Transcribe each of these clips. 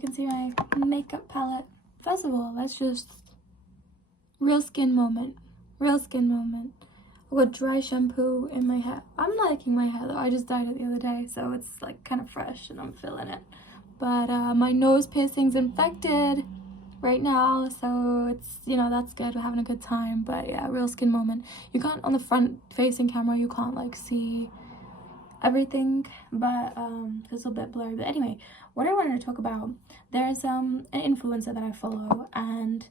can see my makeup palette. First of all, let's just real skin moment. I got dry shampoo in my hair. I'm liking my hair though. I just dyed it the other day, so it's like kind of fresh and I'm feeling it. But my nose piercing's infected right now, so it's, you know, that's good. We're having a good time. But yeah, real skin moment. You can't, on the front facing camera, you can't like see everything, but it's a bit blurry. But anyway, what I wanted to talk about, there's an influencer that I follow, and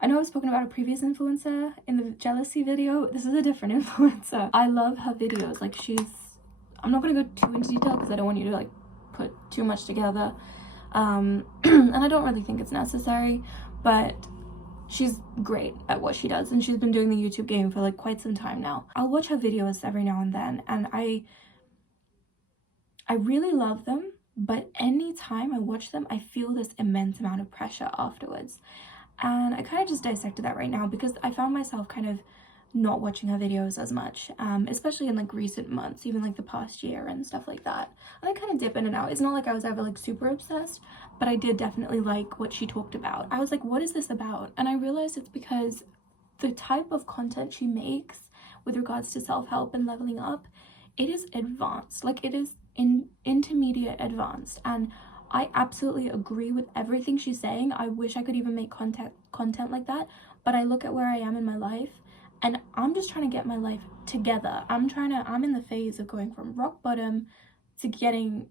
I know I've spoken about a previous influencer in the jealousy video. This is a different influencer. I love her videos. Like, I'm not gonna go too into detail because I don't want you to like put too much together, and I don't really think it's necessary, but she's great at what she does, and she's been doing the YouTube game for like quite some time now. I'll watch her videos every now and then, and I really love them, but anytime I watch them, I feel this immense amount of pressure afterwards. And I kind of just dissected that right now because I found myself kind of not watching her videos as much, especially in like recent months, even like the past year and stuff like that. And I kind of dip in and out. It's not like I was ever like super obsessed, but I did definitely like what she talked about. I was like, what is this about? And I realized it's because the type of content she makes with regards to self-help and leveling up, it is advanced. Like, it is intermediate advanced, and I absolutely agree with everything she's saying. I wish I could even make content like that, but I look at where I am in my life and I'm just trying to get my life together. I'm in the phase of going from rock bottom to getting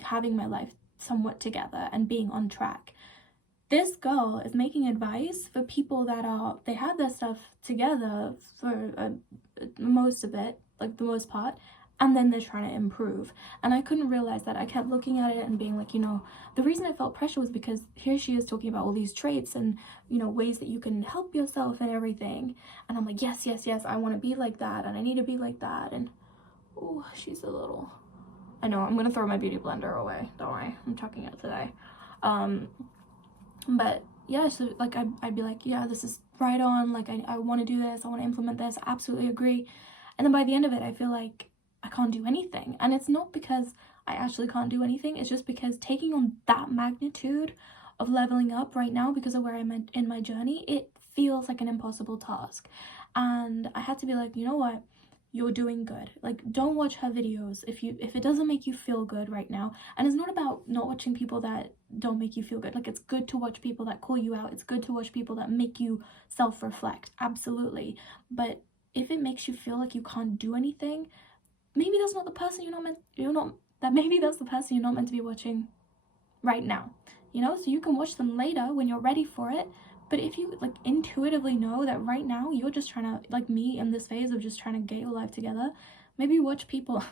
having my life somewhat together and being on track. This girl is making advice for people that they have their stuff together for most of it, like the most part, and then they're trying to improve. And I couldn't realize that. I kept looking at it and being like, you know, the reason I felt pressure was because here she is talking about all these traits and, you know, ways that you can help yourself and everything. And I'm like, yes, I want to be like that, and I need to be like that. And oh, she's a little, I know, I'm gonna throw my beauty blender away, don't worry, I'm chucking it today. But yeah, so like I'd be like, yeah, this is right on, like I want to do this, I want to implement this, I absolutely agree. And then by the end of it, I feel like I can't do anything. And it's not because I actually can't do anything, it's just because taking on that magnitude of leveling up right now because of where I'm in my journey, it feels like an impossible task. And I had to be like, you know what, you're doing good. Like, don't watch her videos if it doesn't make you feel good right now. And it's not about not watching people that don't make you feel good. Like, it's good to watch people that call you out, it's good to watch people that make you self-reflect, absolutely. But if it makes you feel like you can't do anything, maybe that's not the person maybe that's the person you're not meant to be watching right now, you know? So you can watch them later when you're ready for it. But if you like intuitively know that right now you're just trying to, like me in this phase of just trying to get your life together, maybe watch people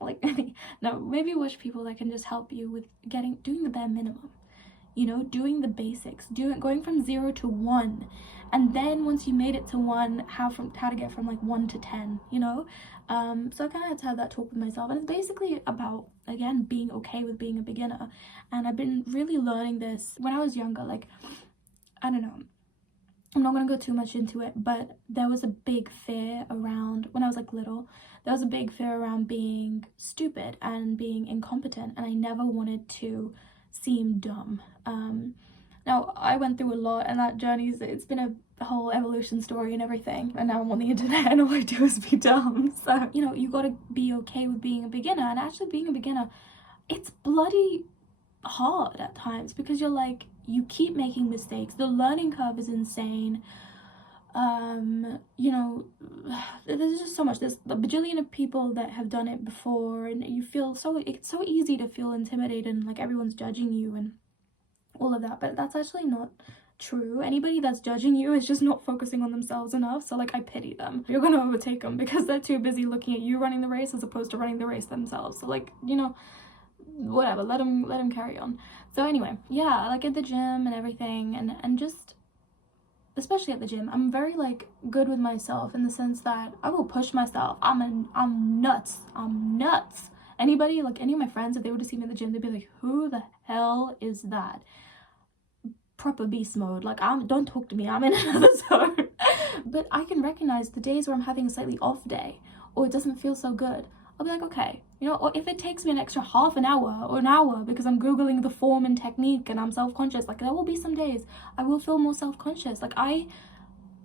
maybe watch people that can just help you with doing the bare minimum, you know, doing the basics, going from 0 to 1, and then once you made it to 1, how to get from like 1 to 10, you know. So I kind of had to have that talk with myself, and it's basically about, again, being okay with being a beginner. And I've been really learning this when I was younger. Like, I don't know, I'm not gonna go too much into it, but there was a big fear around, when I was like little, there was a big fear around being stupid and being incompetent, and I never wanted to seem dumb. Now I went through a lot, and that journey, it's been a whole evolution story and everything, and now I'm on the internet and all I do is be dumb. So, you know, you gotta be okay with being a beginner. And actually being a beginner, it's bloody hard at times because you keep making mistakes, the learning curve is insane. You know, there's just so much, there's a bajillion of people that have done it before, and you feel it's so easy to feel intimidated and like everyone's judging you and all of that. But that's actually not true. Anybody that's judging you is just not focusing on themselves enough. So like, I pity them. You're gonna overtake them because they're too busy looking at you running the race as opposed to running the race themselves. So like, you know, whatever, let them carry on. So anyway, yeah, like at the gym and everything, and just especially at the gym, I'm very like good with myself in the sense that I will push myself. I'm nuts. Anybody, like any of my friends, if they were to see me in the gym, they'd be like, who the hell is that? Proper beast mode. Like, don't talk to me, I'm in another zone. But I can recognize the days where I'm having a slightly off day or it doesn't feel so good. I'll be like, okay, you know, or if it takes me an extra half an hour or an hour because I'm Googling the form and technique and I'm self-conscious, like there will be some days I will feel more self-conscious. Like I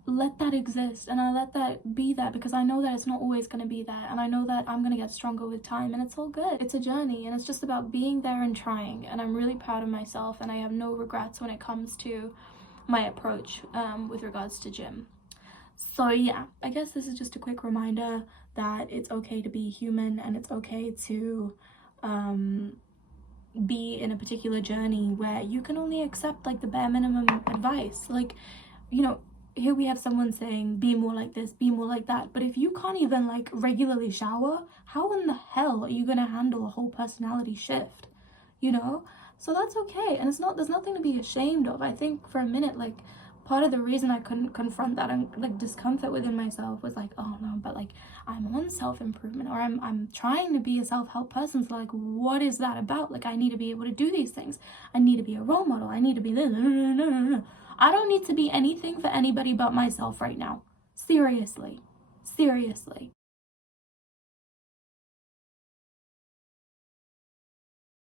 let that exist and I let that be that because I know that it's not always going to be that, and I know that I'm going to get stronger with time, and it's all good. It's a journey and it's just about being there and trying, and I'm really proud of myself and I have no regrets when it comes to my approach with regards to gym. So yeah, I guess this is just a quick reminder that it's okay to be human and it's okay to be in a particular journey where you can only accept like the bare minimum advice. Like, you know, here we have someone saying be more like this, be more like that, but if you can't even like regularly shower, how in the hell are you gonna handle a whole personality shift, you know? So that's okay, and it's not, there's nothing to be ashamed of. I think for a minute, like part of the reason I couldn't confront that and like discomfort within myself was like, oh no, but like I'm on self-improvement, or I'm trying to be a self-help person, so like what is that about? Like I need to be able to do these things, I need to be a role model, I need to be this. I don't need to be anything for anybody but myself right now. Seriously. Seriously.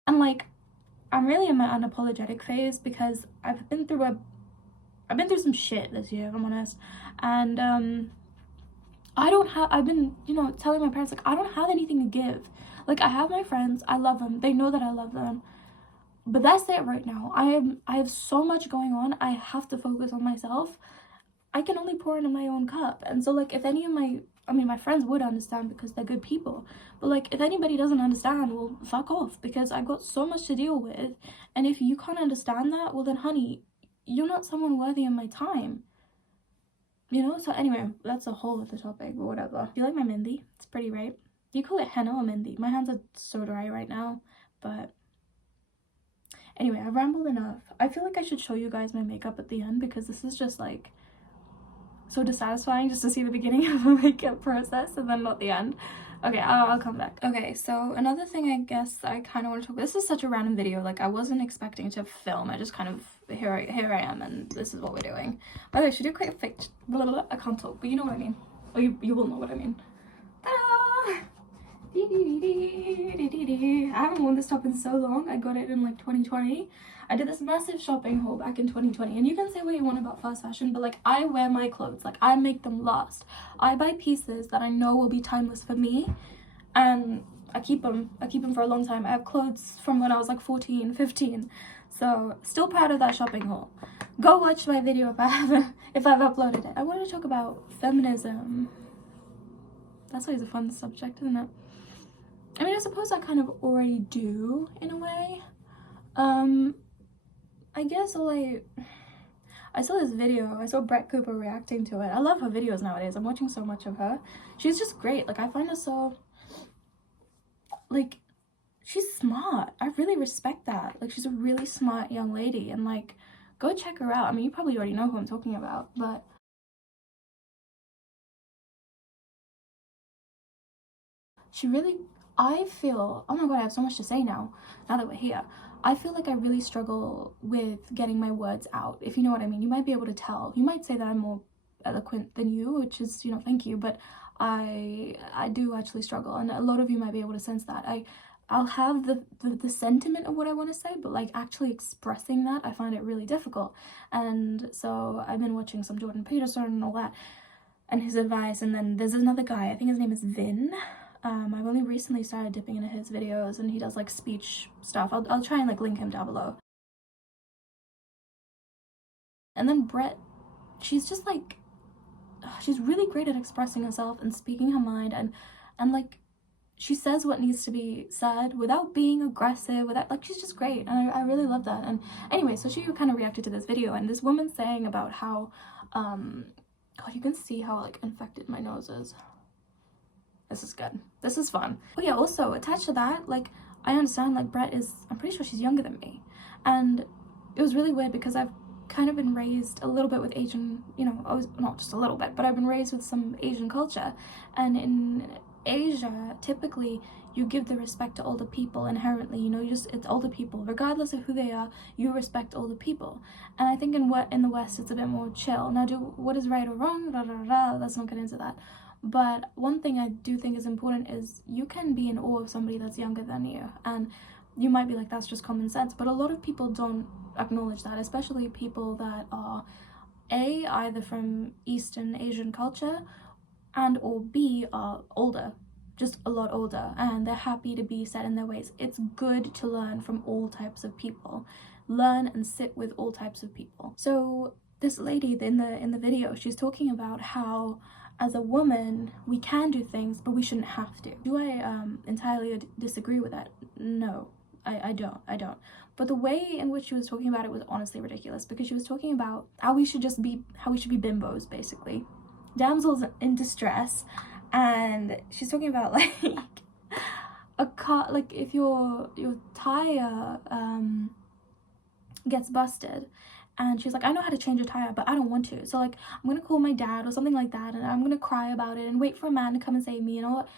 And like, I'm really in my unapologetic phase because I've been through some shit this year, if I'm honest. And I've been, you know, telling my parents like I don't have anything to give. Like I have my friends, I love them, they know that I love them. But that's it right now. I have so much going on. I have to focus on myself. I can only pour into my own cup. And so like if any of my friends would understand because they're good people. But like if anybody doesn't understand, well fuck off, because I've got so much to deal with. And if you can't understand that, well then honey, you're not someone worthy of my time. You know? So anyway, that's a whole other topic, but whatever. Do you like my mehndi? It's pretty, right? Do you call it henna or mehndi? My hands are so dry right now, but anyway, I've rambled enough. I feel like I should show you guys my makeup at the end because this is just like so dissatisfying just to see the beginning of a makeup process and then not the end. Okay, I'll come back. Okay, so another thing I guess I kind of want to talk about. This is such a random video. Like I wasn't expecting to film. I just kind of here I am, and this is what we're doing. By the way, should do a quick fake. Blah, blah, blah. I can't talk, but you know what I mean. Or you will know what I mean. Ta-da! I haven't worn this top in so long. I got it in like 2020. I did this massive shopping haul back in 2020, and you can say what you want about fast fashion, but like I wear my clothes, like I make them last. I buy pieces that I know will be timeless for me, and I keep them for a long time. I have clothes from when I was like 14, 15, so still proud of that shopping haul. Go watch my video if I've uploaded it. I want to talk about feminism. That's always a fun subject, isn't it? I mean, I suppose I kind of already do in a way. I guess I saw this video, I saw Brett Cooper reacting to it. I love her videos nowadays. I'm watching so much of her. She's just great. Like I find her so, like, she's smart. I really respect that. Like she's a really smart young lady, and like go check her out. I mean, you probably already know who I'm talking about, but she really, I feel, oh my god, I have so much to say now that we're here. I feel like I really struggle with getting my words out, if you know what I mean. You might be able to tell. You might say that I'm more eloquent than you, which is, you know, thank you, but I do actually struggle, and a lot of you might be able to sense that. I'll have the sentiment of what I want to say, but like actually expressing that, I find it really difficult. And so I've been watching some Jordan Peterson and all that, and his advice, and then there's another guy, I think his name is Vin. I've only recently started dipping into his videos, and he does like speech stuff. I'll try and like link him down below. And then Brett, she's just like, she's really great at expressing herself and speaking her mind, and like she says what needs to be said without being aggressive, without, like, she's just great, and I really love that. And anyway, so she kind of reacted to this video, and this woman saying about how God, you can see how like infected my nose is. This is good. This is fun. Oh yeah, also attached to that, like I understand like Brett is, I'm pretty sure she's younger than me, and it was really weird because I've kind of been raised a little bit with Asian, you know, I was not just a little bit, but I've been raised with some Asian culture, and in Asia typically you give the respect to older people inherently, you know, it's older people regardless of who they are, you respect older people. And I think in the West it's a bit more chill. Now, what is right or wrong, let's not get into that, But one thing I do think is important is you can be in awe of somebody that's younger than you, and you might be like, that's just common sense, but a lot of people don't acknowledge that, especially people that are either from Eastern Asian culture and or B are older, just a lot older, and they're happy to be set in their ways. It's good to learn from all types of people. Learn and sit with all types of people. So this lady in the video, she's talking about how as a woman we can do things, but we shouldn't have to. Do I entirely disagree with that? No, I don't. But the way in which she was talking about it was honestly ridiculous, because she was talking about how we should be bimbos, basically, damsels in distress. And she's talking about like a car, like if your tire gets busted, and she's like, I know how to change a tire, but I don't want to, so like I'm gonna call my dad or something like that, and I'm gonna cry about it and wait for a man to come and save me and all that.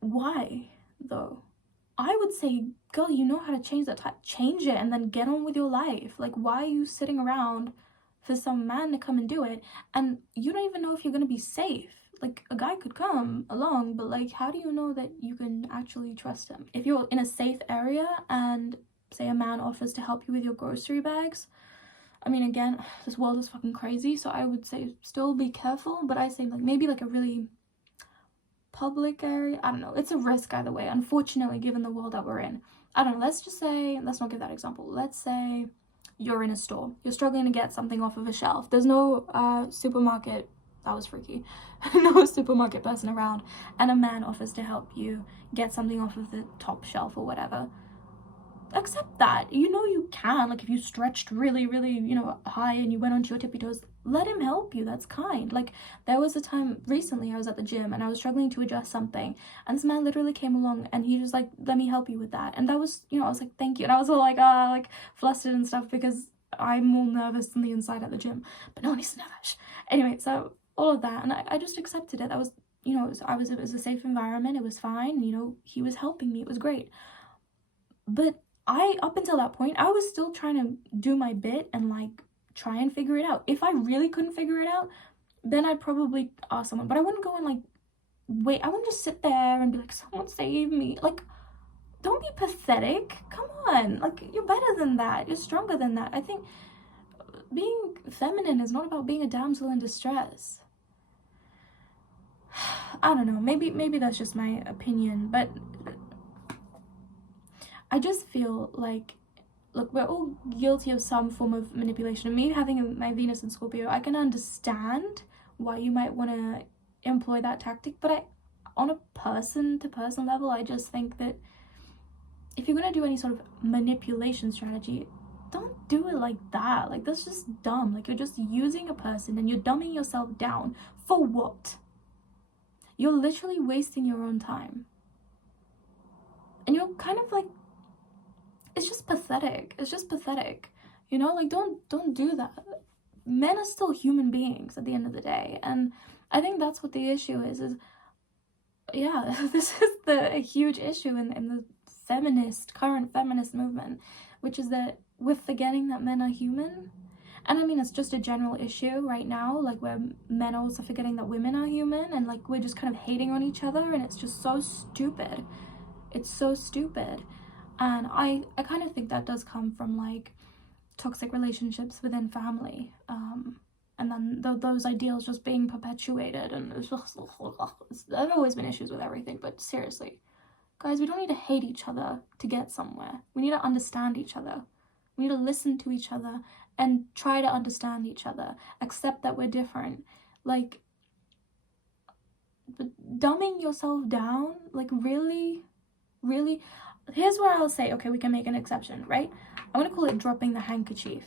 Why though? I would say, girl, you know how to change that tire, change it and then get on with your life. Like, why are you sitting around for some man to come and do it, and you don't even know if you're gonna be safe? Like, a guy could come along, but like, how do you know that you can actually trust him? If you're in a safe area and say a man offers to help you with your grocery bags, I mean, again, this world is fucking crazy, so I would say still be careful, but I say like maybe like a really public area, I don't know, it's a risk either way, unfortunately, given the world that we're in. I don't know, let's just say, let's not give that example, let's say you're in a store, you're struggling to get something off of a shelf, there's no supermarket, that was freaky, no supermarket person around, and a man offers to help you get something off of the top shelf or whatever. Accept that. You know you can, like if you stretched really, really, you know, high and you went onto your tippy toes, let him help you. That's kind. Like, there was a time recently I was at the gym and I was struggling to adjust something, and this man literally came along and he was like, let me help you with that. And that was, you know, I was like, thank you. And I was all like flustered and stuff, because I'm more nervous than the inside at the gym, but no one needs to know that. Anyway, so all of that, and I just accepted it. That was, you know, it was a safe environment, it was fine, you know, he was helping me, it was great. But up until that point, I was still trying to do my bit and like try and figure it out. If I really couldn't figure it out, then I'd probably ask someone, but I wouldn't go and like wait, I wouldn't just sit there and be like, someone save me. Like, don't be pathetic, come on, like you're better than that, you're stronger than that. I think being feminine is not about being a damsel in distress. I don't know, maybe that's just my opinion, but I just feel like, look, we're all guilty of some form of manipulation. And me having my Venus in Scorpio, I can understand why you might want to employ that tactic, but on a person-to-person level, I just think that if you're going to do any sort of manipulation strategy, don't do it like that. Like, that's just dumb. Like, you're just using a person and you're dumbing yourself down. For what? You're literally wasting your own time. And you're kind of like, it's just pathetic. It's just pathetic. You know, like, don't do that. Men are still human beings at the end of the day. And I think that's what the issue is yeah, this is a huge issue in the current feminist movement, which is that we're forgetting that men are human. And I mean, it's just a general issue right now, like where men are also forgetting that women are human, and like we're just kind of hating on each other, and it's just so stupid. It's so stupid. And I kind of think that does come from like toxic relationships within family, and then those ideals just being perpetuated, and it's just, there have always been issues with everything, but seriously, guys, we don't need to hate each other to get somewhere. We need to understand each other. We need to listen to each other and try to understand each other, accept that we're different. Like, but dumbing yourself down, like, really, here's where I'll say, okay, we can make an exception, right? I'm gonna call it dropping the handkerchief.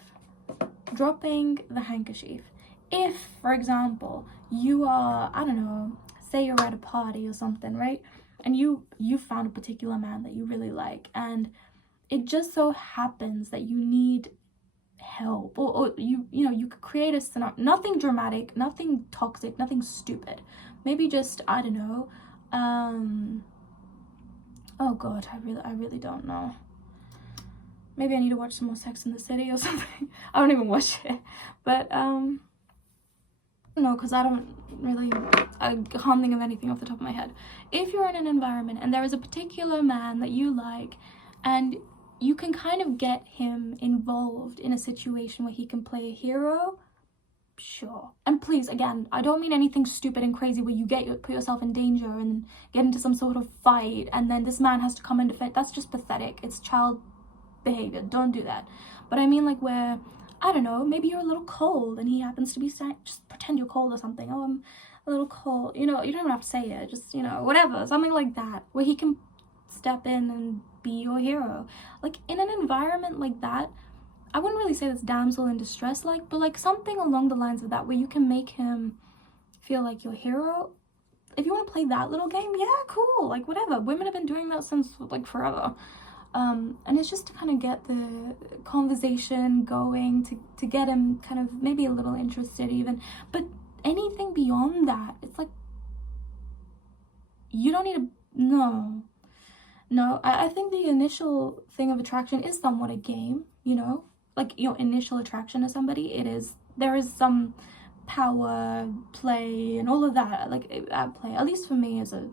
Dropping the handkerchief. If, for example, you are, I don't know, say you're at a party or something, right? And you found a particular man that you really like, and it just so happens that you need help, or you know, you could create a scenario, nothing dramatic, nothing toxic, nothing stupid, maybe just, I don't know, oh god, I really don't know. Maybe I need to watch some more Sex in the City or something. I don't even watch it. But No, because I can't think of anything off the top of my head. If you're in an environment and there is a particular man that you like, and you can kind of get him involved in a situation where he can play a hero, sure. And please, again, I don't mean anything stupid and crazy where you put yourself in danger and get into some sort of fight and then this man has to come and defend. That's just pathetic. It's child behavior. Don't do that. But I mean, like, where, I don't know, maybe you're a little cold and he happens to be just pretend you're cold or something. Oh, I'm a little cold. You know, you don't even have to say it. Just, you know, whatever. Something like that where he can step in and be your hero. Like, in an environment like that, I wouldn't really say that's damsel in distress like, but like something along the lines of that where you can make him feel like your hero. If you want to play that little game, yeah, cool, like whatever. Women have been doing that since like forever. And it's just to kind of get the conversation going, to get him kind of maybe a little interested even. But anything beyond that, it's like, you don't need to, no. I think the initial thing of attraction is somewhat a game, you know? Like your initial attraction to somebody, there is some power play and all of that, like at play, at least for me as a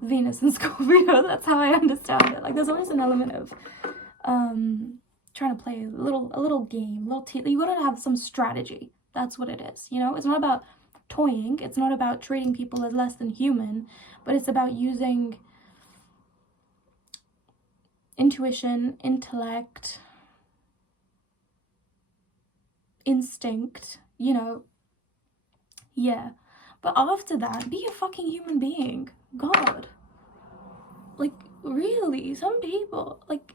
Venus and Scorpio. That's how I understand it. Like there's always an element of trying to play a little game, you gotta have some strategy. That's what it is, you know? It's not about toying, it's not about treating people as less than human, but it's about using intuition, intellect, instinct, you know. Yeah, but after that, be a fucking human being. God, like, really, some people, like,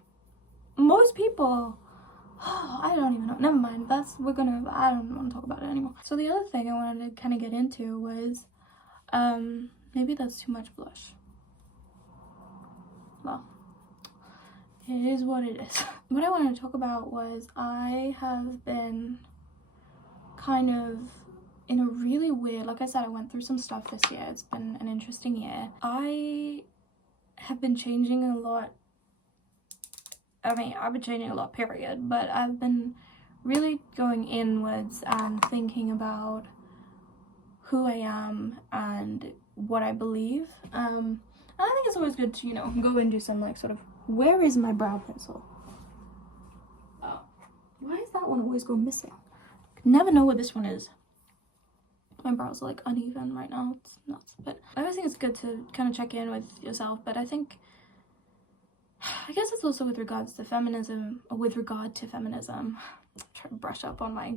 most people, I don't even know, never mind, I don't want to talk about it anymore. So the other thing I wanted to kind of get into was, maybe that's too much blush. Well, it is what it is. What I wanted to talk about was I have been kind of in a really weird, like I said, I went through some stuff this year. It's been an interesting year. I have been changing a lot. I mean, I've been changing a lot, period, but I've been really going inwards and thinking about who I am and what I believe. And I think it's always good to, you know, go and do some like sort of, where is my brow pencil? Oh, why is that one always go missing? Never know what this one is. My brows are like uneven right now. It's nuts. But I always think it's good to kind of check in with yourself. But I guess it's also with regards to feminism, or with regard to feminism. I'm trying to brush up on my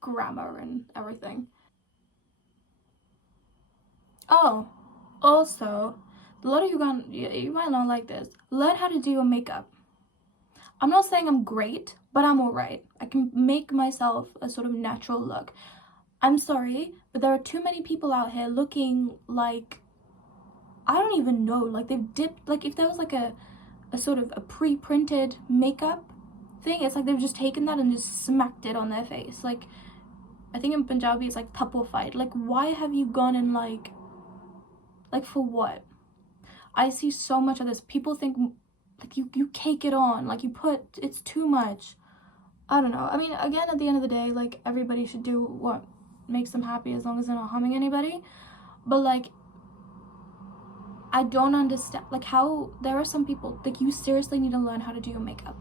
grammar and everything. Oh, also, a lot of you might not like this. Learn how to do your makeup. I'm not saying I'm great, but I'm alright. I can make myself a sort of natural look. I'm sorry, but there are too many people out here looking like, I don't even know, like they've dipped, like if there was like a sort of a pre-printed makeup thing, it's like they've just taken that and just smacked it on their face. Like, I think in Punjabi it's like tappified. Like, why have you gone and like for what? I see so much of this. People think like you cake it on, like it's too much. I don't know. I mean, again, at the end of the day, like, everybody should do what makes them happy as long as they're not harming anybody. But like, I don't understand, like, how there are some people, like, you seriously need to learn how to do your makeup.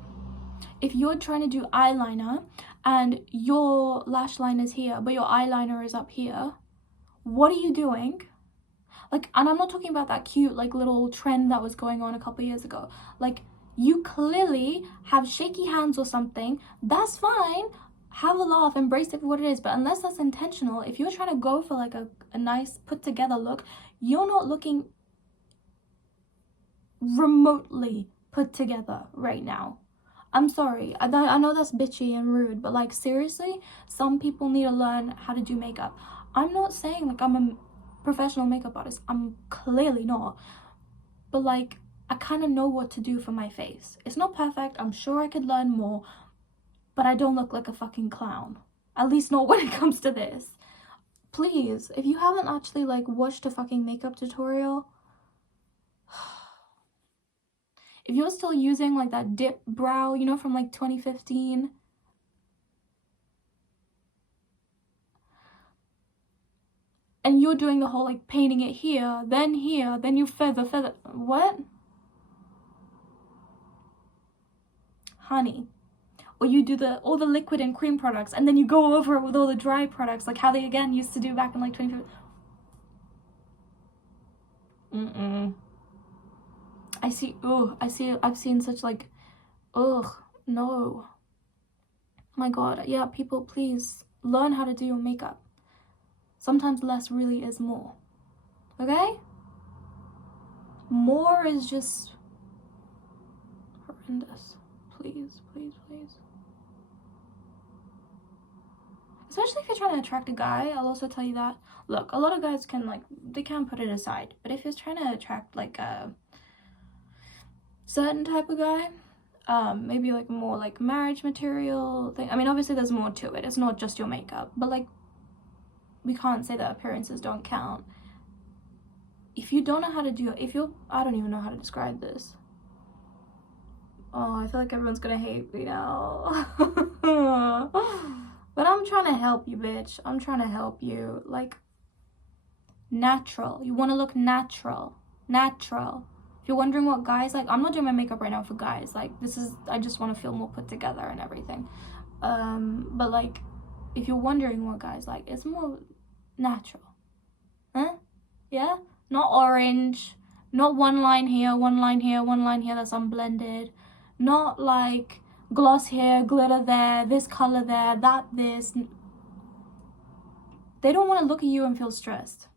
If you're trying to do eyeliner and your lash line is here but your eyeliner is up here, what are you doing? Like, and I'm not talking about that cute like little trend that was going on a couple years ago. Like, you clearly have shaky hands or something. That's fine, have a laugh, embrace it for what it is. But unless that's intentional, if you're trying to go for like a nice put together look, you're not looking remotely put together right now. I'm sorry, I know that's bitchy and rude, but like, seriously, some people need to learn how to do makeup. I'm not saying like I'm a professional makeup artist, I'm clearly not, but like, I kind of know what to do for my face. It's not perfect, I'm sure I could learn more, but I don't look like a fucking clown, at least not when it comes to this. Please, if you haven't actually like watched a fucking makeup tutorial, if you're still using like that dip brow, you know, from like 2015, and you're doing the whole like painting it here, then you feather. What? Honey. Or you do all the liquid and cream products, and then you go over it with all the dry products, like how they again used to do back in like 2015. I've seen such like, ugh, no. My God, yeah, people, please learn how to do your makeup. Sometimes less really is more, okay? More is just horrendous. Please, please, please. Especially if you're trying to attract a guy, I'll also tell you that. Look, a lot of guys can like, they can put it aside, but if you're trying to attract like a certain type of guy, maybe like more like marriage material thing. I mean, obviously there's more to it. It's not just your makeup, but like, we can't say that appearances don't count. If you don't know how to do it, I don't even know how to describe this. Oh, I feel like everyone's gonna hate me now. But I'm trying to help you, bitch. I'm trying to help you. Like, natural. You want to look natural. Natural. If you're wondering what guys like, I'm not doing my makeup right now for guys. Like, I just want to feel more put together and everything. But like, if you're wondering what guys like, it's more natural. Huh? Yeah? Not orange. Not one line here, one line here, one line here that's unblended. Not like gloss here, glitter there, this color there, that this. They don't want to look at you and feel stressed.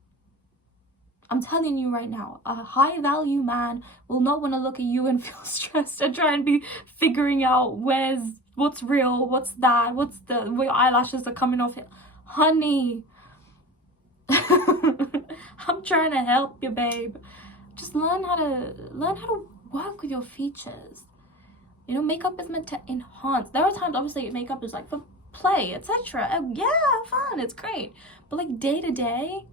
I'm telling you right now, a high value man will not want to look at you and feel stressed and try and be figuring out what's real, what's that, what's the way eyelashes are coming off here. Honey, I'm trying to help you, babe. Just learn how to work with your features. You know, makeup is meant to enhance. There are times, obviously, makeup is like for play, etc. Yeah, fun, it's great. But like day to day,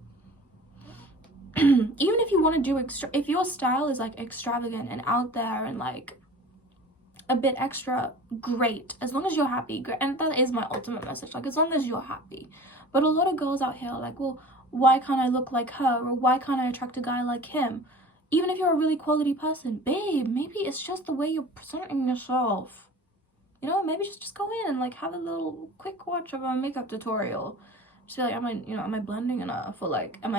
even if you want to do if your style is like extravagant and out there and like a bit extra, great. As long as you're happy, great. And that is my ultimate message. Like, as long as you're happy. But a lot of girls out here are like, well, why can't I look like her? Or why can't I attract a guy like him? Even if you're a really quality person, babe, maybe it's just the way you're presenting yourself. You know, maybe just go in and like have a little quick watch of a makeup tutorial. Just be like, am I blending enough? Or like, have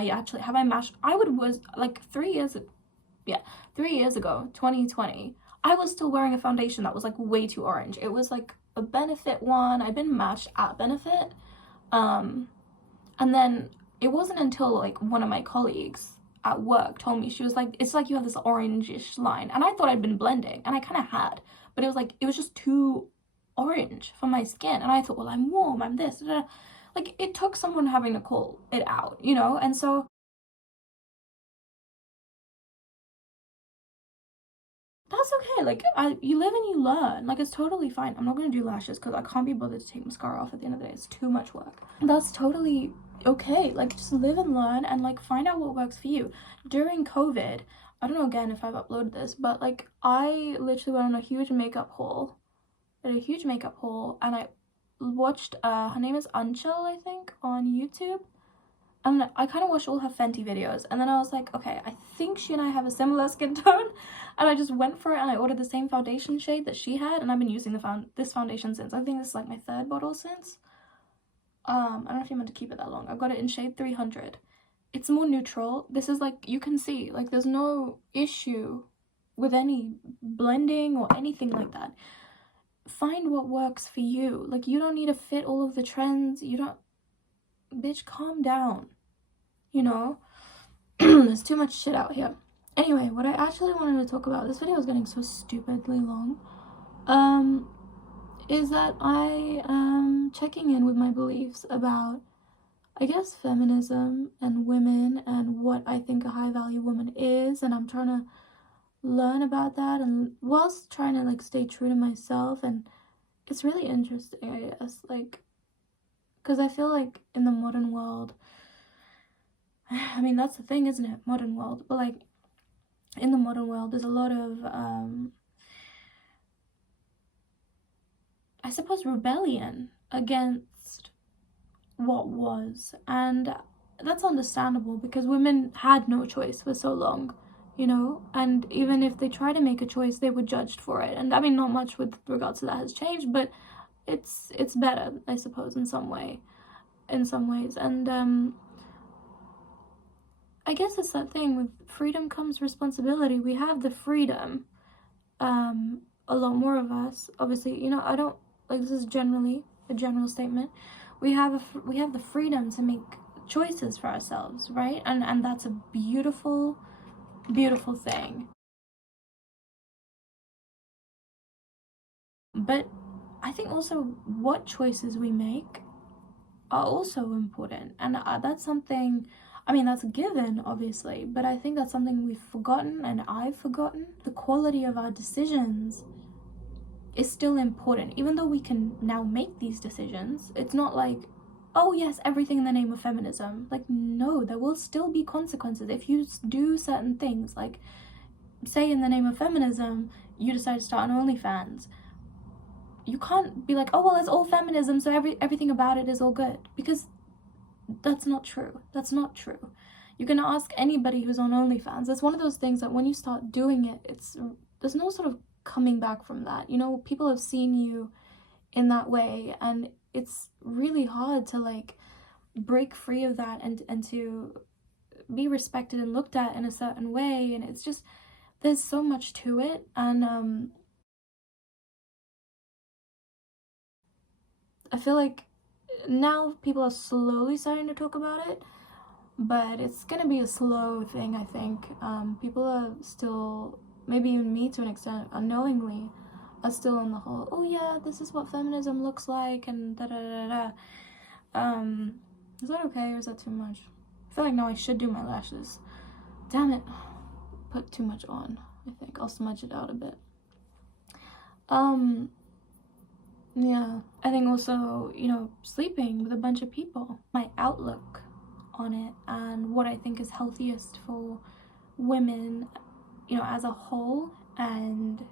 I matched? Was like 3 years ago, 2020, I was still wearing a foundation that was like way too orange. It was like a Benefit one. I'd been matched at Benefit. And then it wasn't until like one of my colleagues at work told me, she was like, it's like you have this orangish line. And I thought I'd been blending, and I kind of had, but it was just too orange for my skin. And I thought, well, I'm warm, I'm this, like, it took someone having to call it out, you know? And so that's okay. Like, you live and you learn. Like, it's totally fine. I'm not gonna do lashes because I can't be bothered to take mascara off at the end of the day. It's too much work. That's totally okay. Like, just live and learn and like find out what works for you. During COVID, I don't know again if I've uploaded this, but like, I literally went on a huge makeup haul. And I watched her name is Anchal, I think, on YouTube. And I kind of watched all her Fenty videos, and then I was like, okay, I think she and I have a similar skin tone, and I just went for it, and I ordered the same foundation shade that she had, and I've been using this foundation since. I think this is like my 3rd bottle since. I don't know if you're meant to keep it that long. I've got it in shade 300. It's more neutral. This is like, you can see, like, there's no issue with any blending or anything like that. Find what works for you. Like, you don't need to fit all of the trends. Bitch, calm down. You know, there's too much shit out here. Anyway, what I actually wanted to talk about, this video is getting so stupidly long, is that I am checking in with my beliefs about, I guess, feminism and women and what I think a high value woman is, and I'm trying to learn about that, and whilst trying to like stay true to myself. And it's really interesting, I guess, like, because I feel like in the modern world, I mean, that's the thing, isn't it? Modern world. But like, in the modern world, there's a lot of, I suppose, rebellion against what was. And that's understandable because women had no choice for so long, you know, and even if they try to make a choice, they were judged for it. And I mean, not much with regards to that has changed, but it's better, I suppose, in some ways. And I guess it's that thing with freedom comes responsibility. We have the freedom, a lot more of us, obviously, you know, I don't, like, this is generally a general statement. We have the freedom to make choices for ourselves, right? And that's a beautiful, beautiful thing. But I think also what choices we make are also important, and that's something, I mean, that's a given, obviously, but I think that's something we've forgotten, and I've forgotten. The quality of our decisions is still important, even though we can now make these decisions. It's not like, oh yes, everything in the name of feminism. Like, no, there will still be consequences if you do certain things. Like, say in the name of feminism, you decide to start an OnlyFans. You can't be like, oh well, it's all feminism, so everything about it is all good, because that's not true. That's not true. You can ask anybody who's on OnlyFans. It's one of those things that when you start doing it, there's no sort of coming back from that. You know, people have seen you in that way, and it's really hard to like break free of that and to be respected and looked at in a certain way. And it's just, there's so much to it. And I feel like now people are slowly starting to talk about it, but it's gonna be a slow thing, I think. People are still, maybe even me to an extent, unknowingly, are still on the whole, oh yeah, this is what feminism looks like, and da da da da. Is that okay, or is that too much? I feel like now I should do my lashes. Damn it. Put too much on, I think. I'll smudge it out a bit. Yeah. I think also, you know, sleeping with a bunch of people. My outlook on it and what I think is healthiest for women, you know, as a whole, and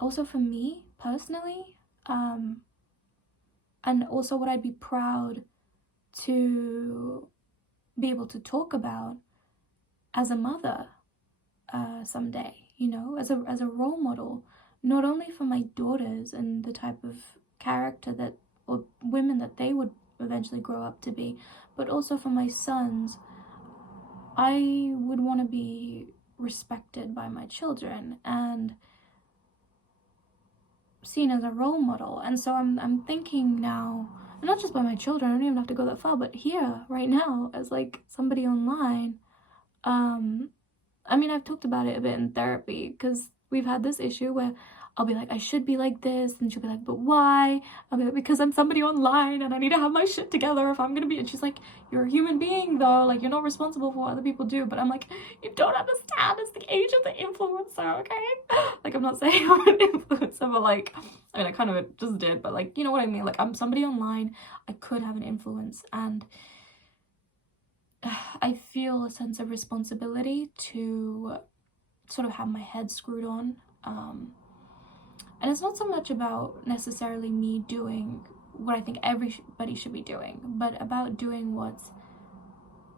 also for me personally, and also what I'd be proud to be able to talk about as a mother someday, you know, as a role model, not only for my daughters and the type of character that, or women that they would eventually grow up to be, but also for my sons. I would want to be respected by my children and seen as a role model. And so I'm thinking now, and not just by my children, I don't even have to go that far, but here right now as like somebody online. I mean, I've talked about it a bit in therapy because we've had this issue where I'll be like, I should be like this, and she'll be like, but why? I'll be like, because I'm somebody online and I need to have my shit together if I'm gonna be. And she's like, you're a human being though, like you're not responsible for what other people do. But I'm like, you don't understand, it's the age of the influencer, okay? Like, I'm not saying I'm an influencer, but like, I mean, I kind of just did, but like, you know what I mean? Like, I'm somebody online, I could have an influence, and I feel a sense of responsibility to sort of have my head screwed on. And it's not so much about necessarily me doing what I think everybody should be doing, but about doing what's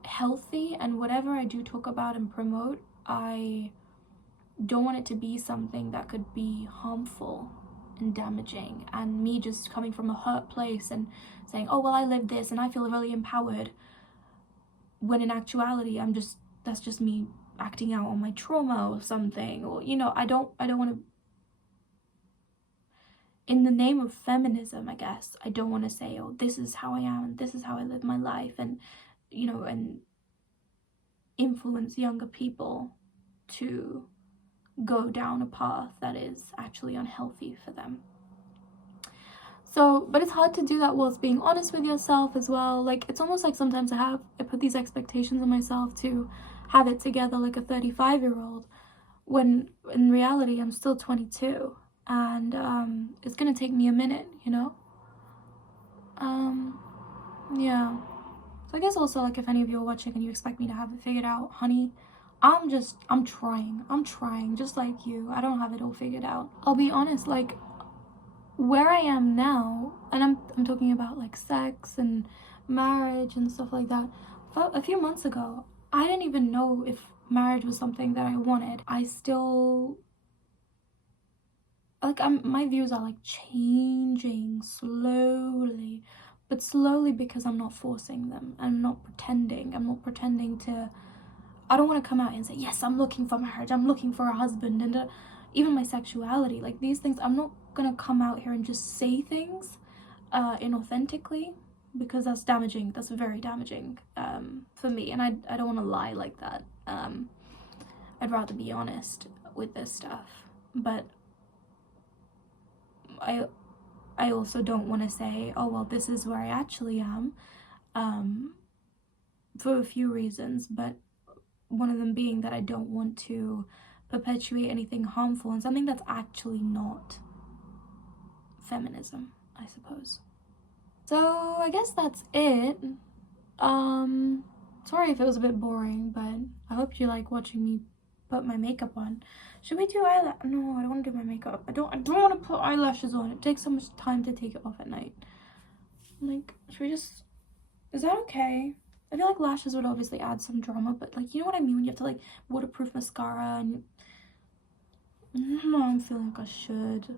healthy. And whatever I do talk about and promote, I don't want it to be something that could be harmful and damaging, and me just coming from a hurt place and saying, oh well, I live this and I feel really empowered, when in actuality that's just me acting out on my trauma or something. Or, you know, I don't want to, in the name of feminism, I guess, I don't want to say, oh, this is how I am and this is how I live my life, and, you know, and influence younger people to go down a path that is actually unhealthy for them. So, but it's hard to do that whilst being honest with yourself as well. Like, it's almost like sometimes I put these expectations on myself to have it together like a 35-year-old, when in reality I'm still 22, and it's gonna take me a minute, you know. Yeah. So I guess also, like, if any of you are watching and you expect me to have it figured out, honey, I'm trying just like you. I don't have it all figured out. I'll be honest, like, where I am now, and I'm talking about like sex and marriage and stuff like that. A few months ago, I didn't even know if marriage was something that I wanted. I still, like, my views are like changing slowly, but slowly because I'm not forcing them. I'm not pretending. To, I don't want to come out and say, yes, I'm looking for marriage, I'm looking for a husband, and even my sexuality, like these things, I'm not gonna come out here and just say things inauthentically, because that's damaging. That's very damaging for me, and I don't want to lie like that. I'd rather be honest with this stuff, but I also don't want to say, oh well, this is where I actually am, for a few reasons, but one of them being that I don't want to perpetuate anything harmful and something that's actually not feminism, I suppose. So I guess that's it. Sorry if it was a bit boring, but I hope you like watching me put my makeup on. Should we do eyelash? No, I don't want to do my makeup. I don't want to put eyelashes on. It takes so much time to take it off at night. Like, should we just, is that okay? I feel like lashes would obviously add some drama, but like, you know what I mean when you have to like waterproof mascara and no, I'm feeling like I should. Do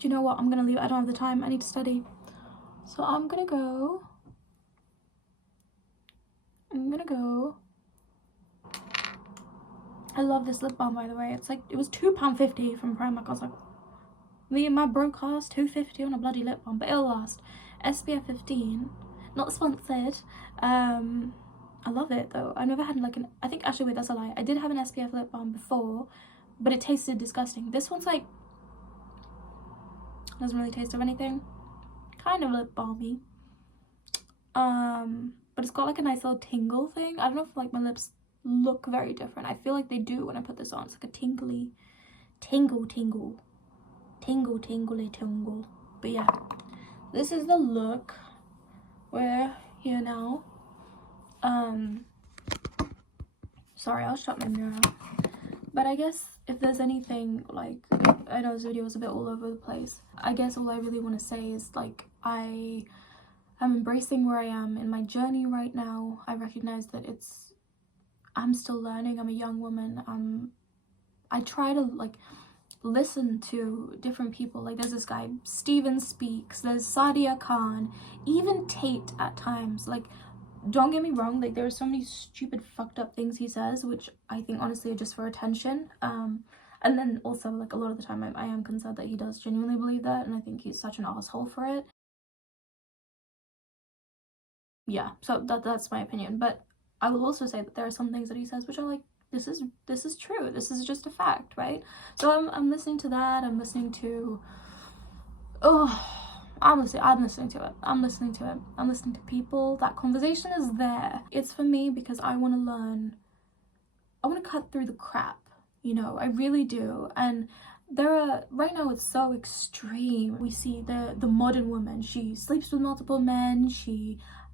you know what? I'm gonna leave. I don't have the time. I need to study. So I'm gonna go. I love this lip balm, by the way. It's like, it was £2.50 from Primark. I was like, me and my broke ass, £2.50 on a bloody lip balm, but it'll last. SPF 15, not sponsored. I love it though. I never had like an, I think actually wait, that's a lie. I did have an SPF lip balm before, but it tasted disgusting. This one's like, doesn't really taste of anything. Kind of lip balmy. But it's got like a nice little tingle thing. I don't know if like my lips look very different. I feel like they do when I put this on. It's like a tingly, tingle. But yeah, this is the look. We're here now. Sorry, I'll shut my mirror. But I guess if there's anything, like, I know this video is a bit all over the place. I guess all I really want to say is like, I'm embracing where I am in my journey right now. I recognize that I'm still learning. I'm a young woman. I try to like listen to different people. Like, there's this guy, Steven Speaks, there's Sadia Khan, even Tate at times. Like, don't get me wrong, like there are so many stupid fucked up things he says, which I think honestly are just for attention. And then also, like, a lot of the time I am concerned that he does genuinely believe that, and I think he's such an asshole for it. Yeah, so that's my opinion. But I will also say that there are some things that he says which are like, this is true, this is just a fact, right? So I'm listening to that. I'm listening to I'm listening to it. I'm listening to people. That conversation is there. It's for me because I want to learn. I want to cut through the crap, you know, I really do. And there are, right now it's so extreme. We see the modern woman, she sleeps with multiple men,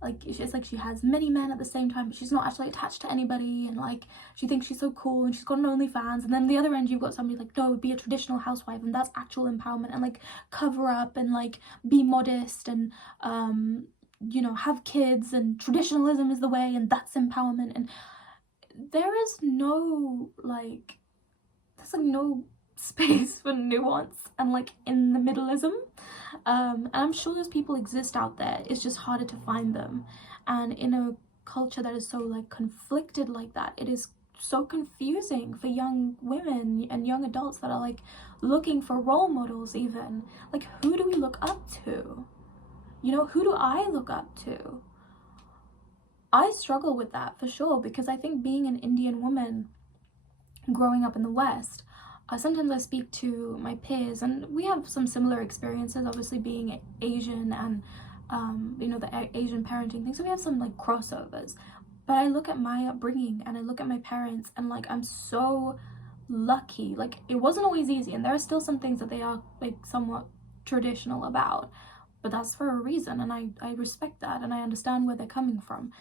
it's like she has many men at the same time, but she's not actually attached to anybody, and like she thinks she's so cool, and she's got an OnlyFans. And then the other end you've got somebody like, no, be a traditional housewife, and that's actual empowerment, and like cover up and like be modest and you know, have kids, and traditionalism is the way, and that's empowerment. And there is no like, there's like no space for nuance and like in the middleism. And I'm sure those people exist out there, it's just harder to find them. And in a culture that is so like conflicted like that, it is so confusing for young women and young adults that are like looking for role models. Even like, who do we look up to? You know, who do I look up to? I struggle with that for sure, because I think being an Indian woman growing up in the West, sometimes I speak to my peers and we have some similar experiences, obviously being Asian and you know, the Asian parenting thing, so we have some like crossovers. But I look at my upbringing and I look at my parents and like, I'm so lucky. Like, it wasn't always easy, and there are still some things that they are like somewhat traditional about, but that's for a reason, and I respect that and I understand where they're coming from.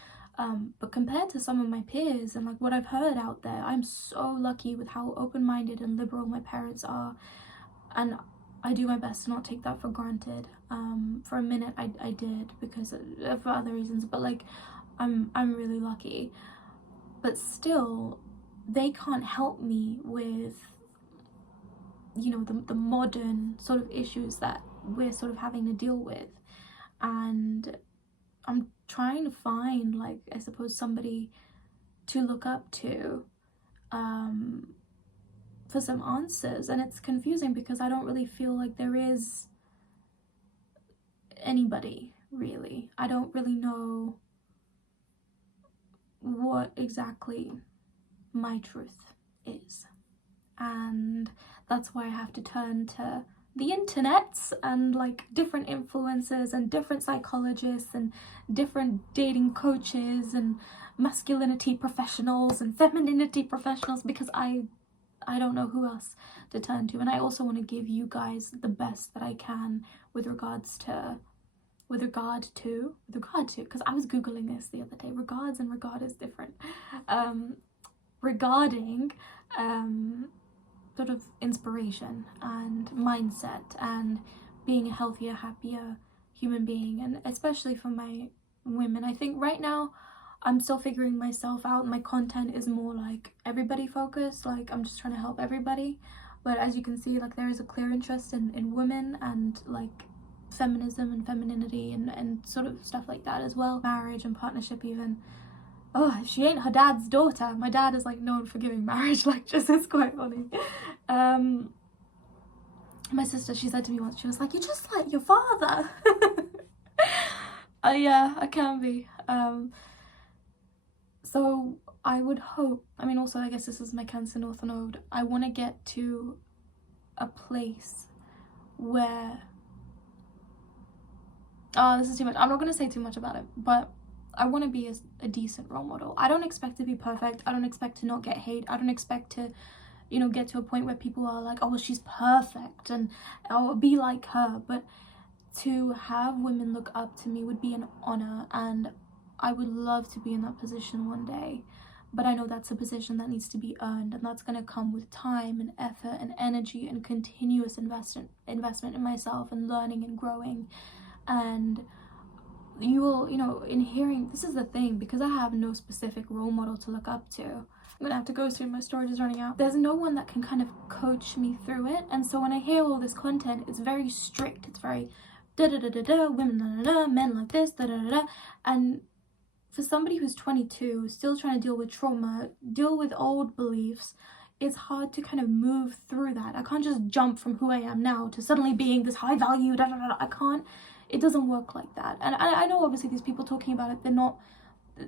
But compared to some of my peers and like what I've heard out there, I'm so lucky with how open-minded and liberal my parents are. And I do my best to not take that for granted. For a minute I did, because for other reasons, but like I'm really lucky. But still, they can't help me with, you know, the modern sort of issues that we're sort of having to deal with. And I'm trying to find, like, I suppose, somebody to look up to for some answers, and it's confusing because I don't really feel like there is anybody, really. I don't really know what exactly my truth is, and that's why I have to turn to the internet and like different influencers and different psychologists and different dating coaches and masculinity professionals and femininity professionals, because I don't know who else to turn to. And I also want to give you guys the best that I can with regard to, because I was googling this the other day. Regards and regard is different. Regarding sort of inspiration and mindset and being a healthier, happier human being, and especially for my women. I think right now I'm still figuring myself out. My content is more like everybody focused, like I'm just trying to help everybody. But as you can see, like there is a clear interest in women and like feminism and femininity and sort of stuff like that as well. Marriage and partnership even. Oh, if she ain't her dad's daughter. My dad is like known for giving marriage lectures. It's quite funny. My sister, she said to me once, she was like, "You're just like your father." Yeah, I can be. So I would hope, I mean, also I guess this is my Cancer North Node, I want to get to a place where, this is too much, I'm not going to say too much about it, but I want to be a decent role model. I don't expect to be perfect. I don't expect to not get hate. I don't expect to, you know, get to a point where people are like, "Oh, well, she's perfect," and I'll be like her. But to have women look up to me would be an honor, and I would love to be in that position one day. But I know that's a position that needs to be earned, and that's going to come with time and effort and energy and continuous investment in myself and learning and growing. And you will, you know, in hearing, this is the thing, because I have no specific role model to look up to. I'm gonna have to go soon, my storage is running out. There's no one that can kind of coach me through it. And so when I hear all this content, it's very strict, it's very da-da-da-da-da, women da-da-da, men like this, da-da-da-da. And for somebody who's 22, still trying to deal with trauma, deal with old beliefs, it's hard to kind of move through that. I can't just jump from who I am now to suddenly being this high value, da-da-da-da. I can't. It doesn't work like that. And I know obviously these people talking about it,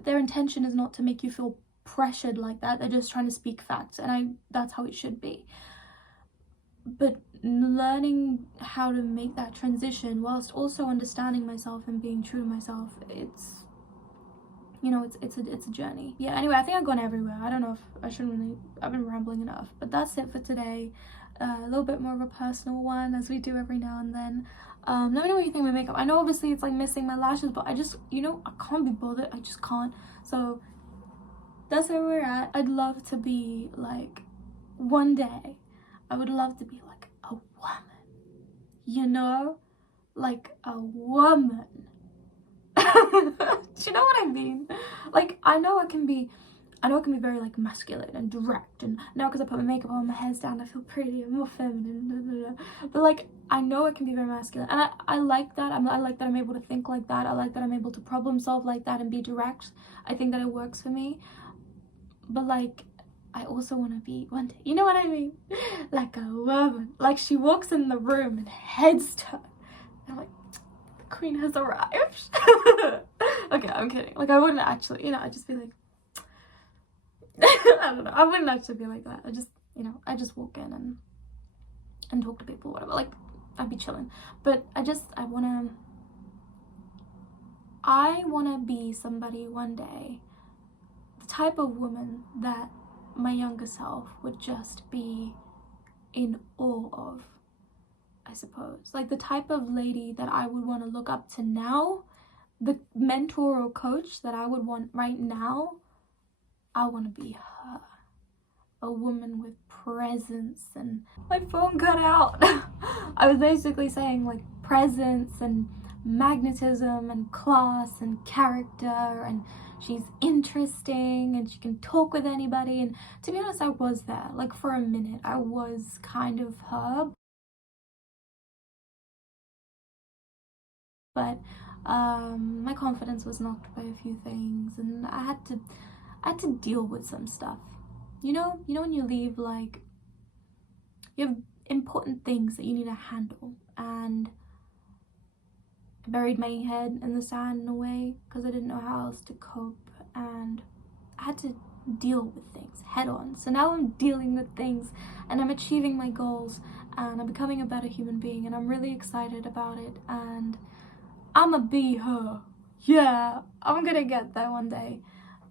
their intention is not to make you feel pressured like that. They're just trying to speak facts, and that's how it should be. But learning how to make that transition whilst also understanding myself and being true to myself, it's, you know, it's a journey. Yeah, anyway, I think I've gone everywhere. I don't know if I shouldn't really, I've been rambling enough, but that's it for today. A little bit more of a personal one, as we do every now and then. Let me know what you think of my makeup. I know obviously it's like missing my lashes, but I just, you know, I can't be bothered. I just can't. So that's where we're at. I'd love to be like, one day, I would love to be like a woman, you know, like a woman. Do you know what I mean? Like, I know it can be very like masculine and direct, and now because I put my makeup on, my hair's down, I feel pretty and more feminine, blah, blah, blah. But like, I know it can be very masculine, and I like that. I like that I'm able to think like that. I like that I'm able to problem solve like that and be direct. I think that it works for me. But like, I also want to be one day, you know what I mean? Like a woman. Like, she walks in the room and heads turn. I'm like, the queen has arrived. Okay, I'm kidding. Like, I wouldn't actually, you know, I'd just be like, I don't know. I wouldn't actually be like that. I just, you know, I just walk in and talk to people, whatever. Like, I'd be chilling. But I wanna be somebody one day, the type of woman that my younger self would just be in awe of, I suppose. Like, the type of lady that I would want to look up to now, the mentor or coach that I would want right now, I want to be her. a woman with presence. And my phone cut out. I was basically saying like presence and magnetism and class and character, and she's interesting and she can talk with anybody. And to be honest, I was there. Like for a minute, I was kind of her. But my confidence was knocked by a few things, and I had to deal with some stuff. You know when you leave, like, you have important things that you need to handle, and I buried my head in the sand in a way because I didn't know how else to cope, and I had to deal with things head on. So now I'm dealing with things and I'm achieving my goals and I'm becoming a better human being, and I'm really excited about it, and I'ma be her. Yeah, I'm gonna get there one day.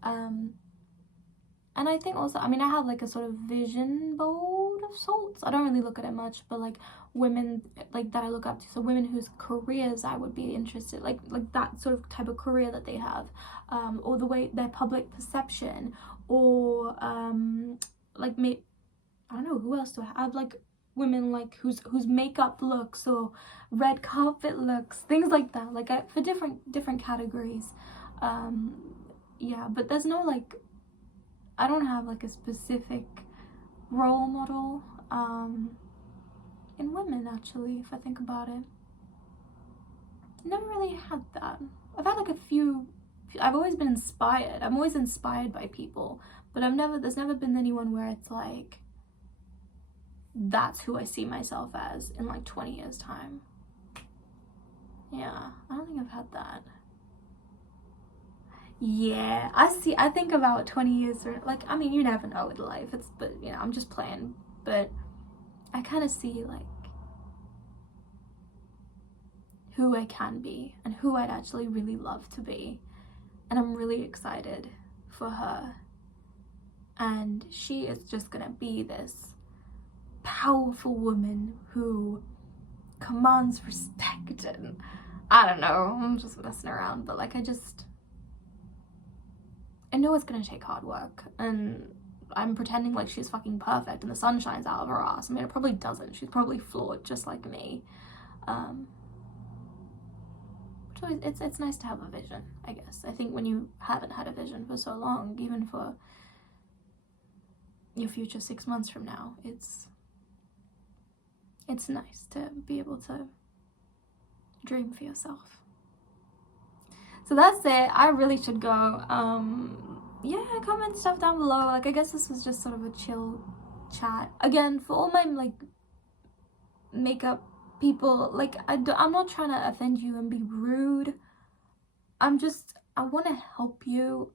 And I think also, I mean, I have like a sort of vision board of sorts. I don't really look at it much, but like women like that I look up to. So women whose careers I would be interested, like that sort of type of career that they have, or the way their public perception, or like I don't know, who else do I have? Like women like whose makeup looks or red carpet looks, things like that. Like for different categories. Yeah, but there's no like, I don't have like a specific role model in women, actually, if I think about it. Never really had that. I've had like a few, I've always been inspired. I'm always inspired by people, but there's never been anyone where it's like, that's who I see myself as in like 20 years time. Yeah, I don't think I've had that. Yeah, I think about 20 years, or like, I mean, you never know with life, but you know, I'm just playing, but I kind of see like who I can be and who I'd actually really love to be, and I'm really excited for her, and she is just gonna be this powerful woman who commands respect. And I don't know, I'm just messing around, but like I know it's gonna take hard work, and I'm pretending like she's fucking perfect and the sun shines out of her ass. I mean, it probably doesn't. She's probably flawed just like me. So it's nice to have a vision, I guess. I think when you haven't had a vision for so long, even for your future 6 months from now, it's nice to be able to dream for yourself. So that's it. I really should go. Yeah, comment stuff down below. Like, I guess this was just sort of a chill chat. Again, for all my like makeup people, like I'm not trying to offend you and be rude. I want to help you.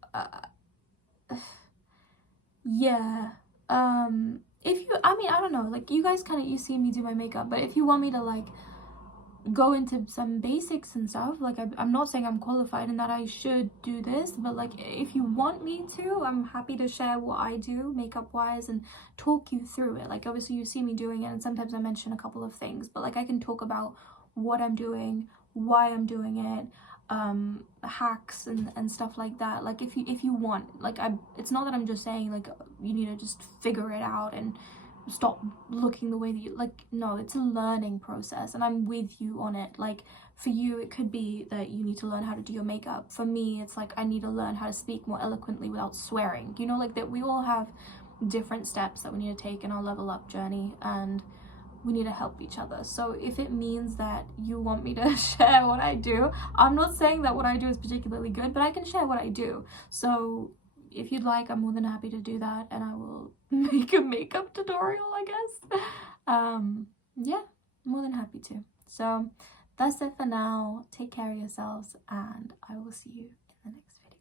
Yeah. If you, I mean, I don't know, like, you guys you see me do my makeup, but if you want me to like go into some basics and stuff, like I'm not saying I'm qualified and that I should do this, but like if you want me to, I'm happy to share what I do makeup wise and talk you through it. Like, obviously you see me doing it and sometimes I mention a couple of things, but like I can talk about what I'm doing, why I'm doing it, hacks and stuff like that. Like if you want, like, it's not that I'm just saying like you need to just figure it out and stop looking the way that you like. No, it's a learning process and I'm with you on it. Like, for you it could be that you need to learn how to do your makeup. For me, it's like I need to learn how to speak more eloquently without swearing, you know, like that. We all have different steps that we need to take in our level up journey, and we need to help each other. So if it means that you want me to share what I do, I'm not saying that what I do is particularly good, but I can share what I do. So if you'd like, I'm more than happy to do that, and I will make a makeup tutorial, I guess. Yeah, more than happy to. So that's it for now. Take care of yourselves, and I will see you in the next video.